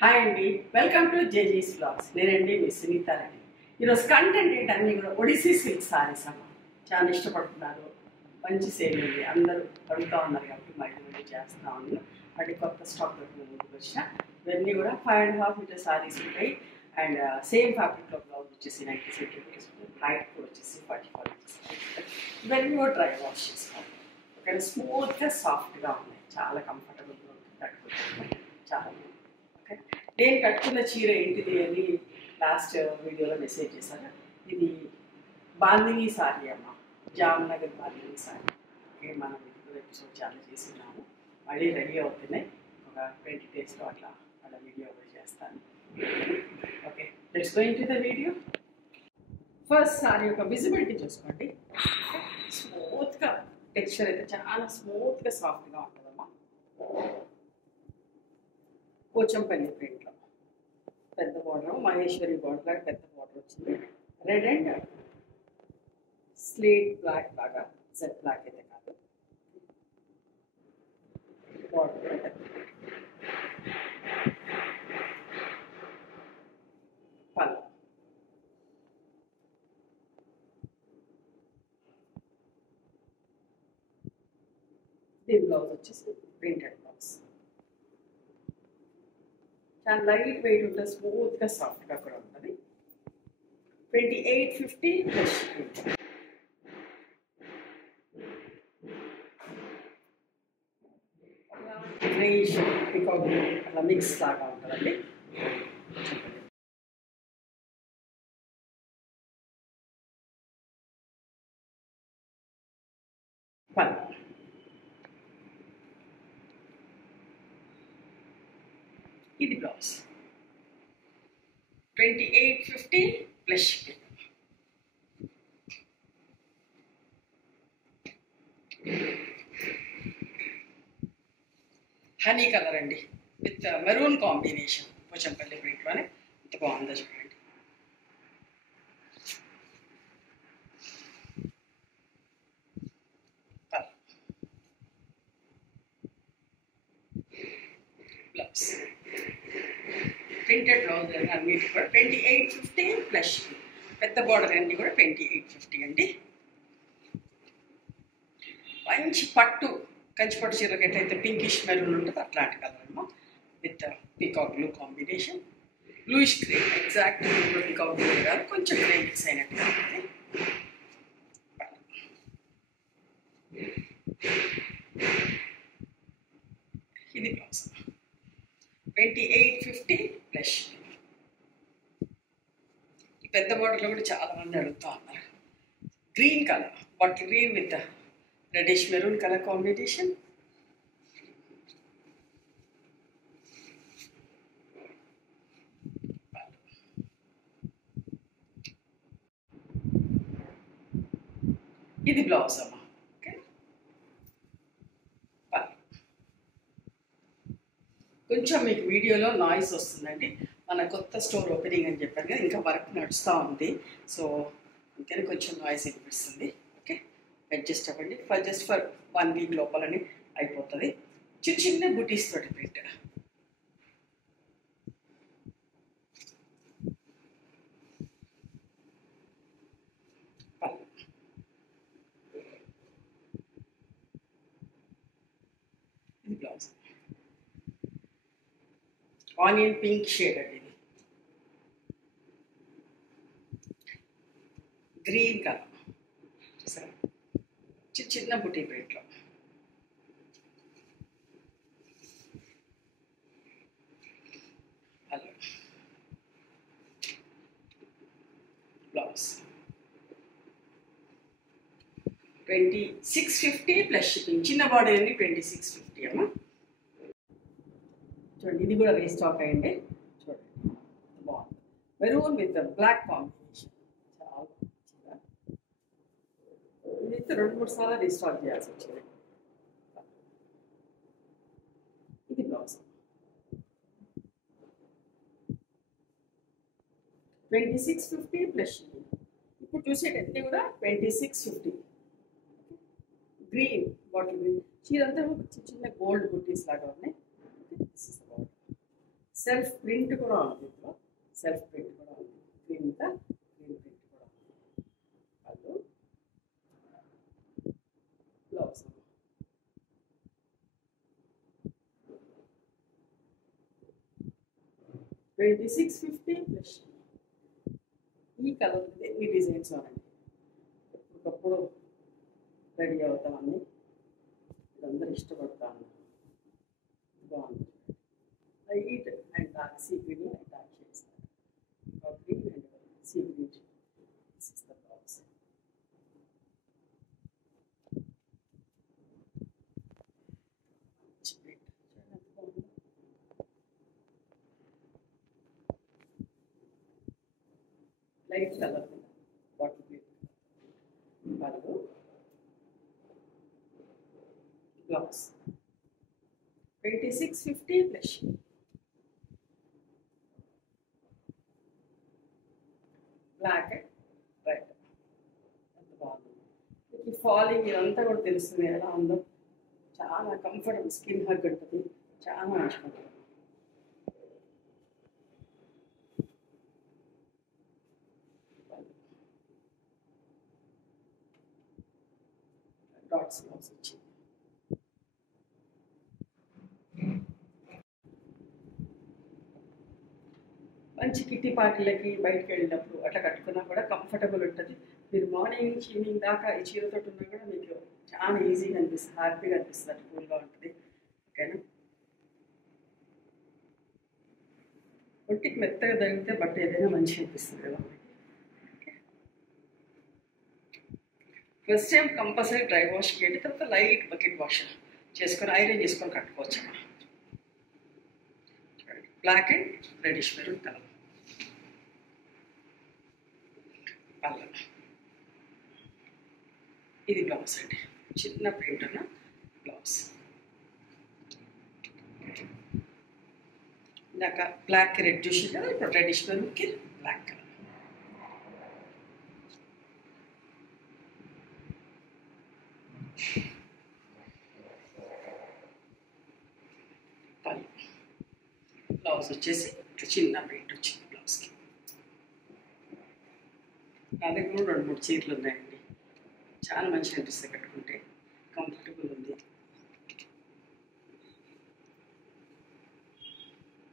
Hi అండి, welcome to జేజీస్ blogs. నేనండి మీ సునీత రెడ్డి. ఈరోజు కంటెంట్ ఏంటన్నీ కూడా ఒడిసీ సిల్క్ సారీస్ అమ్మ చాలా ఇష్టపడుతున్నారు. మంచి సేల్ ఉంది, అందరూ అడుగుతూ ఉన్నారు కాబట్టి మళ్ళీ వీడియో చేస్తూ ఉన్నాను. మళ్ళీ కొత్త స్టాక్ ముందుకు వచ్చిన ఇవన్నీ కూడా 5.5 మీటర్ సారీస్ ఉంటాయి. అండ్ సేమ్ ఫ్యాబ్రిక్లో బ్లౌజ్ వచ్చేసి 90 సెంటీమీటర్స్, హైట్ కూడా వచ్చేసి 44 ఇంచెస్. ఇవన్నీ కూడా డ్రై వాష్ చేసుకోవాలి. ఓకే, స్మూత్గా సాఫ్ట్గా ఉన్నాయి, చాలా కంఫర్టబుల్గా ఉంటుంది, కట్టుకుంటుంది చాలా. ఓకే, నేను కట్టుకున్న చీర ఏంటిది అని లాస్ట్ వీడియోలో మెసేజ్ చేశాను. ఇది బాందిని సారీ అమ్మ, జామ్నగర్ బాందిని సారీ. ఓకే, మనం ఇప్పుడు ఎపిసోడ్ చాలా చేస్తున్నాము, మళ్ళీ రెడీ అవుతున్నాయి. ఒక 20 డేస్లో అట్లా అలా వీడియో చేస్తాను. Okay, let's go into the video. First sorry యొక్క విజిబిలిటీ చూసుకోండి. స్మూత్గా టెక్స్చర్ అయితే చాలా స్మూత్గా సాఫ్ట్గా ఉంటుందమ్మా. పోచంపల్లి ప్రింట్లో పెద్ద బార్డర్, మహేశ్వరి బార్డర్ లాగా పెద్ద బార్డర్ వచ్చింది. రెడ్ అండ్ స్లేట్ బ్లాక్ లాగా, జెడ్ బ్లాక్ అయితే కాదు, బార్డర్ కూడా పెద్ద. పళ్ళు దీని బ్లౌజ్ వచ్చేసి ప్రింటెడ్ బ్లౌజ్. చాలా లైట్ వెయిట్ ఉంటుంది, స్మూత్గా సాఫ్ట్గా కూడా ఉంటుంది. 2850 ప్లస్ గ్రేష్ పికాక్ అలా మిక్స్ లాగా ఉంటుందండి. పళ్ళు ఇది blouse 2850 plus shipping. Honey colour అండి, విత్ మెరూన్ కాంబినేషన్. పోచంపల్లి ప్రింట్లోనే ఇంత బాగుందో చూడండి. బ్లౌజ్ ప్రింటెడ్ బ్లౌజ్ అన్నిటి కూడా 2850 ప్లస్. పెద్ద బార్డర్ అన్ని కూడా 2850 అండి. మంచి పట్టు, కంచిపట్టు చీరకి ఎట్లయితే పింకిష్ మెరూన్ ఉంటుంది అట్లాంటి కలర్ అమ్మా, with peacock blue combination. Bluish grey, exact peacock blue కాదు, కొంచెం గ్రే మిక్స్ అయినట్టుగా ఉంటుంది. ఇది బ్లౌజ్ 2850 ప్లస్. ఈ పెద్ద బార్డర్లో కూడా చాలా మంది అడుగుతూ ఉన్నారు. Green colour, bottle green with reddish maroon colour combination. ఇది బ్లౌజ్ అమ్మా. ఓకే, కొంచెం మీకు వీడియోలో నాయిస్ వస్తుందండి. మన కొత్త స్టోర్ ఓపెనింగ్ అని చెప్పాను కదా, ఇంకా వర్క్ నడుస్తూ ఉంది, సో ఇంకనే కొంచెం నాయిస్ వినిపిస్తుంది. ఓకే, అడ్జస్ట్ అవ్వండి. జస్ట్ ఫర్ 1 వీక్ లోపలని అయిపోతుంది. చిన్న చిన్న బుటీస్ తోటి ప్రింట్. ఇది బ్లౌజ్ ఆనియన్ పింక్ షేడ్ అండి, ఇది గ్రీన్ కలర్ సరే, చిన్న చిన్న బుటీ ప్రింట్లో. Hello, blouse 2650 plus shipping. చిన్న బార్డర్ అండి, 2650 అమ్మా. చూడండి, ఇది కూడా రీస్టాక్ అయ్యింది. చూడండి, బాగుంది, మెరూన్ విత్ బ్లాక్ కాంబినేషన్. చాలా మంచిగా, ఇది 2-3 సార్లు రీస్టాక్ చేయాల్సి వచ్చింది. ఇది బ్లౌజ్ 2650 ప్లస్. ఇప్పుడు చూసేటన్నీ కూడా 2650. గ్రీన్, బాటిల్ గ్రీన్ చీర అంతా చిన్న చిన్న గోల్డ్ బుట్టీస్ లాగా ఉన్నాయి. సెల్ఫ్ ప్రింట్ కూడా ఉంది ఇందులో. సెల్ఫ్ ప్రింట్ కూడా ఉంది. గ్రీన్ ప్రింట్ కూడా ఉంది. పళ్ళు, బ్లౌజ్. 2650 ప్లస్. ఈ కలర్ ఈ డిజైన్స్ అండి ఎప్పటికప్పుడు రెడీ అవుతామని అందరూ ఇష్టపడతాను. బాగుంది. Light and dark sea green and dark shades. Green and sea green. This is the blouse. Light colour bottle green. పళ్ళు, blouse. 2650 plus. Black and white. ఎంత బాగుంది. ఈ ఫాలింగ్ ఇదంతా కూడా తెలుస్తుంది ఎలా ఉందో. చాలా కంఫర్టబుల్, స్కిన్ హగ్ ఉంటుంది. చాలా మంచిగా డాట్స్ బ్లౌజ్ వచ్చింది. మంచి కిట్టి పార్టీలకి బయటకు వెళ్ళినప్పుడు అట్లా కట్టుకున్నా కూడా కంఫర్టబుల్ ఉంటుంది. మీరు మార్నింగ్ నుంచి ఈవినింగ్ దాకా ఈ చీరతో ఉన్నా కూడా మీకు చాలా ఈజీగా అనిపిస్తుంది, హ్యాపీగా అనిపిస్తుంది, అటు కూల్గా ఉంటుంది. ఓకేనా? ఒంటికి మెత్తగా తగిలితే బట్ట ఏదైనా మంచిగా అనిపిస్తుంది కదా. First time compulsory dry wash చేయండి. తర్వాత లైట్ బకెట్ వాష్ చేసుకొని ఐరన్ చేసుకొని కట్టుకోవచ్చు. Black and reddish maroon colour. పళ్ళు. ఇది బ్లౌజ్ అండి. చిన్న ప్రింట్ ఉన్న బ్లౌజ్. ఇందాక బ్లాక్ రెడ్ చూసి కదా, ఇప్పుడు రెడిష్ మెరూన్కి బ్లాక్ కలర్. పళ్ళు. బ్లౌజ్ వచ్చేసి చిన్న ప్రింట్ వచ్చింది బ్లౌజ్కి. నా దగ్గర కూడా 2-3 చీరలు ఉన్నాయండి. చాలా మంచిగా అనిపిస్తుంది కట్టుకుంటే, కంఫర్టబుల్ ఉంది.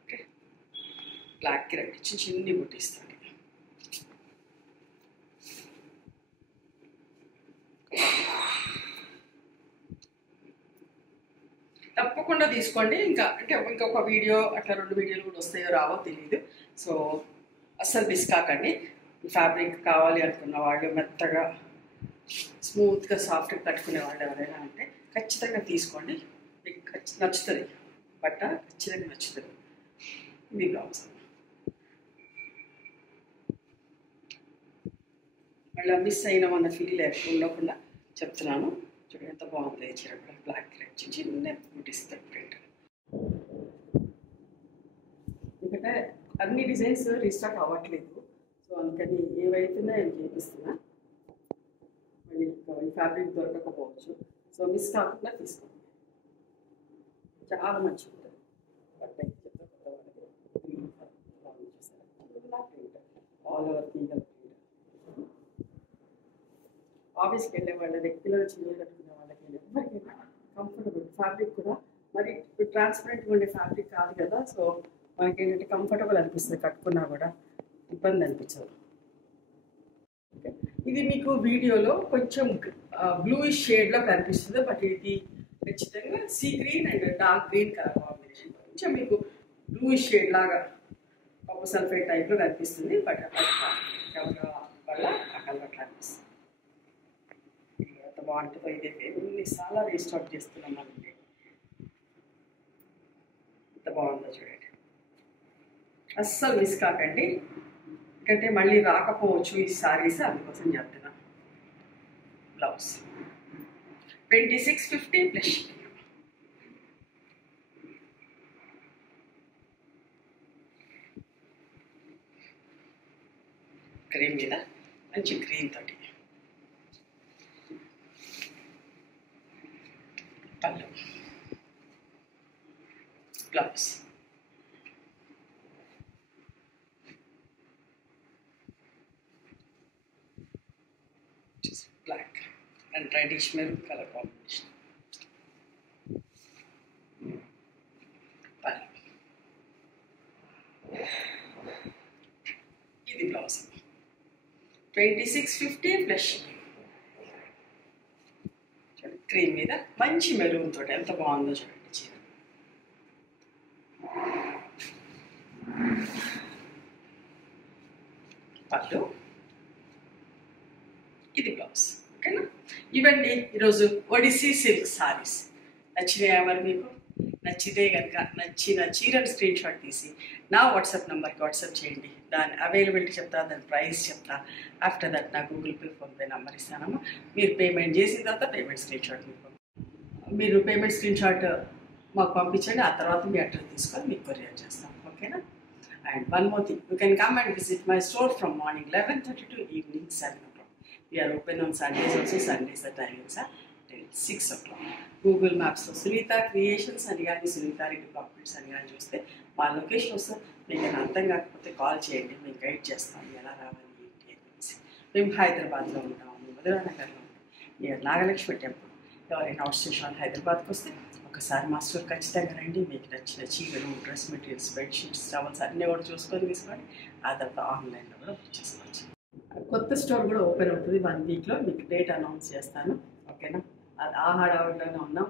ఓకే, బ్లాక్కి రెడ్ చిన్ని బుట్టిస్తాను. తప్పకుండా తీసుకోండి. ఇంకా అంటే ఇంకొక వీడియో అట్లా 2 వీడియోలు కూడా వస్తాయో రావో తెలియదు. సో అస్సలు మిస్ కాకండి. ఫ్యాబ్రిక్ కావాలి అనుకున్న వాళ్ళు, మెత్తగా స్మూత్గా సాఫ్ట్గా కట్టుకునే వాళ్ళు ఎవరైనా అంటే ఖచ్చితంగా తీసుకోండి. మీకు నచ్చుతుంది, బట్ట ఖచ్చితంగా నచ్చుతుంది. ఇది బ్లౌజ్. మళ్ళీ మిస్ అయినామన్న ఫీల్ ఉండకుండా చెప్తున్నాను. చూడండి ఎంత బాగుంది చీర కూడా. బ్లాక్ రెడ్ చిన్న బుట్టిస్తాడు ప్రింట్. ఎందుకంటే అన్ని డిజైన్స్ రీస్టాక్ అవ్వట్లేదు. సో అందుకని ఏవైతే నేను చేపిస్తున్నా. మళ్ళీ ఈ ఫ్యాబ్రిక్ దొరకకపోవచ్చు. సో మిస్ కాకుండా తీసుకోండి. చాలా మంచిగా ఉంటుంది. బట్ చెప్తా కొత్త వాళ్ళకి చూసారా ప్రింట్ ఆల్ ఓవర్ తీగల ప్రింట్. ఆఫీస్కి వెళ్ళే వాళ్ళకి, పిల్లలు చీరలు కట్టుకునే వాళ్ళకి ఎవరికైనా కంఫర్టబుల్. ఫ్యాబ్రిక్ కూడా మరి ట్రాన్స్పరెంట్గా ఉండే ఫ్యాబ్రిక్ కాదు కదా. సో మనకి ఏంటంటే కంఫర్టబుల్ అనిపిస్తుంది, కట్టుకున్నా కూడా ఇబ్బంది అనిపించదు. ఓకే, ఇది మీకు వీడియోలో కొంచెం బ్లూయిష్ షేడ్లో కనిపిస్తుంది. బట్ ఇది ఖచ్చితంగా see green and dark green colour combination. కొంచెం మీకు బ్లూయిష్ షేడ్ లాగా కాపర్ సల్ఫేట్ టైప్లో కనిపిస్తుంది. బట్ కెమెరా వల్ల ఆ కలర్ అట్లా అనిపిస్తుంది. ఎంత బాగుంటుందో. ఇది ఎన్నిసార్లు రీస్టాక్ చేస్తున్నాం మనకి. ఎంత బాగుందో చూడండి. అస్సలు మిస్ కాకండి, ఎందుకంటే మళ్ళీ రాకపోవచ్చు ఈ సారీస్, అందుకోసం చెప్తున్నా. Blouse 2650 plus. క్రీమ్ మీద మంచి గ్రీన్ తోటి. పళ్ళు, blouse. Black and reddish maroon colour combination. ఇది బ్లౌజ్ 2650 ప్లస్ క్రీమ్ మీద మంచి మెరూన్ తోటి ఎంత బాగుందో చూడండి చీర. పళ్ళు, ఇది బ్లౌజ్. ఓకేనా? ఇవన్నీ ఈరోజు ఒడిస్సీ సిల్క్ సారీస్. నచ్చినాయా మరి మీకు? నచ్చితే కనుక నచ్చిన చీరను స్క్రీన్ షాట్ తీసి నా వాట్సాప్ నెంబర్కి వాట్సాప్ చేయండి. దాని అవైలబిలిటీ చెప్తా, దాని ప్రైస్ చెప్తా. ఆఫ్టర్ దట్ నా గూగుల్ పే, ఫోన్పే నెంబర్ ఇస్తానమ్మా. మీరు పేమెంట్ చేసిన తర్వాత పేమెంట్ స్క్రీన్ షాట్ మీరు పేమెంట్ స్క్రీన్ షాట్ మాకు పంపించండి. ఆ తర్వాత మీ అడ్రస్ తీసుకొని మీకు కొరియర్ చేస్తాం. ఓకేనా? And one more thing, you can come and visit my store from morning 11:30 to evening 7 o'clock. We are open on Sundays also. Sundays the timings are till 6 o'clock. Google మ్యాప్స్లో Sunitha creations అని కానీ Sunitha Reddy complex అని కానీ చూస్తే మా location వస్తుంది. మీకు అర్థం కాకపోతే కాల్ చేయండి, మేము గైడ్ చేస్తాం ఎలా రావాలి ఏంటి అనేసి. మేము హైదరాబాద్లో ఉంటాము, మధురానగర్లో ఉంటాం, నియర్ నాగలక్ష్మి టెంపుల్. ఎవరైనా అవుట్ స్టేషన్ హైదరాబాద్కి వస్తే ఒకసారి మా స్టోర్ ఖచ్చితంగా రండి. మీకు నచ్చిన చీరలు, డ్రెస్ మెటీరియల్స్, బెడ్షీట్స్, టవల్స్ అన్నీ కూడా చూసుకొని తీసుకోండి. ఆ తర్వాత ఆన్లైన్లో కూడా బుక్ చేసుకోవచ్చు. కొత్త స్టోర్ కూడా ఓపెన్ అవుతుంది 1 వీక్లో. మీకు డేట్ అనౌన్స్ చేస్తాను. ఓకేనా? అది ఆ హడావుడిలోనే ఉన్నాం.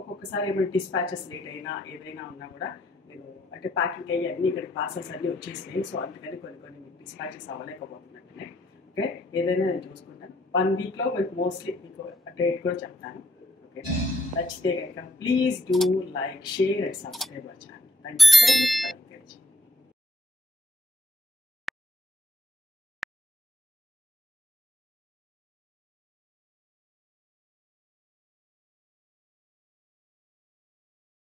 ఒక్కొక్కసారి ఏమైనా డిస్పాచెస్ లేట్ అయినా ఏదైనా ఉన్నా కూడా నేను అంటే ప్యాకింగ్ అయ్యి అన్నీ ఇక్కడ పార్సల్స్ అన్నీ వచ్చేసినాయి. సో అందుకని కొన్ని మీకు డిస్పాచెస్ అవ్వలేకపోతున్నట్టునే. ఓకే, ఏదైనా నేను చూసుకుంటాను. 1 వీక్లో మీకు మోస్ట్లీ మీకు డేట్ కూడా చెప్తాను. ఓకే, నచ్చితే కనుక please do like, share and subscribe our channel. Thank you so much.